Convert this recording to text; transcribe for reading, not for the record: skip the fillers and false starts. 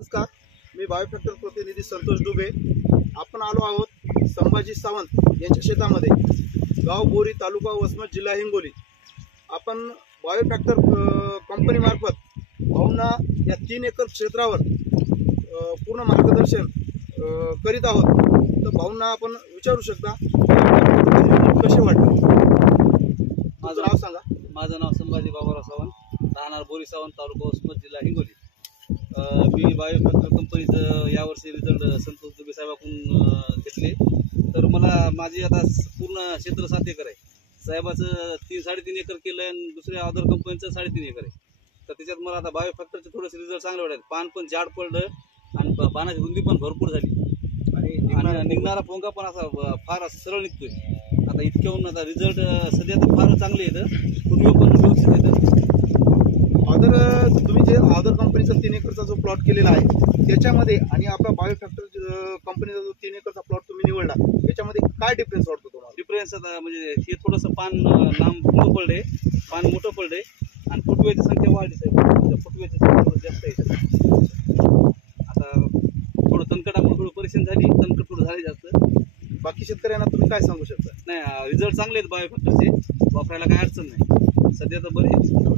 नमस्कार, मी बायोफॅक्टर प्रतिनिधी संतोष दुबे। आपण आलो आहोत संभाजी सावंत यांच्या शेतामध्ये, गाव बोरी, तालुका वसमत, जिल्हा हिंगोली। आपण बायोफॅक्टर कंपनी मार्फत भाऊंना या 3 एकर क्षेत्रावर पूर्ण मार्गदर्शन करीत आहोत। तर भाऊंना आपण विचारू शकता कसे वाटते। माझं नाव सांगा। माझं नाव संभाजी बाबूराव सावंत, राहणार बोरी सावंत, तालुका वसमत, जिल्हा हिंगोली। मी बायोफॅक्टर कंपनीचं यावर्षी रिझल्ट संतोष दुबे साहेबांकडून घेतले। तर मला माझी आता पूर्ण क्षेत्र 7 एकर आहे। साहेबाचं 3-3.5 एकर केलं आणि दुसऱ्या अदर कंपनीचं 3.5 एकर आहे। तर त्याच्यात मला आता बायोफॅक्टरचे थोडेसे रिझल्ट चांगले वाटले। पान पण जाड पडलं आणि पानाची रुंदी पण भरपूर झाली आणि निघणारा पोंगा पण असा फार सरळ निघतोय। आता इतक्याहून आता रिझल्ट सध्या तर फार चांगले आहेत, फुटवे पण व्यवस्थित येतं। तुम्ही जे अदर कंपनीचा 3 एकरचा जो प्लॉट केलेला आहे त्याच्यामध्ये आणि आपला बायोफॅक्टर कंपनीचा जो 3 एकरचा प्लॉट तुम्ही निवडला त्याच्यामध्ये काय डिफरन्स वाटतो तुम्हाला? डिफरन्स आता म्हणजे हे थोडंसं पान लांब मोठं पडले, पान मोठं पडले आणि फुटव्याची संख्या वाढली साहेब। फुटव्याची संख्या थोडं जास्त आहे। आता थोडं तणकटामुळे थोडी परेशान झाली, तणकट थोडं झाले जास्त। बाकी शेतकऱ्यांना तुम्ही काय सांगू शकता? नाही, रिझल्ट चांगले आहेत बायोफॅक्टरचे, वापरायला काय अडचण नाही सध्या तर बरे आहेत।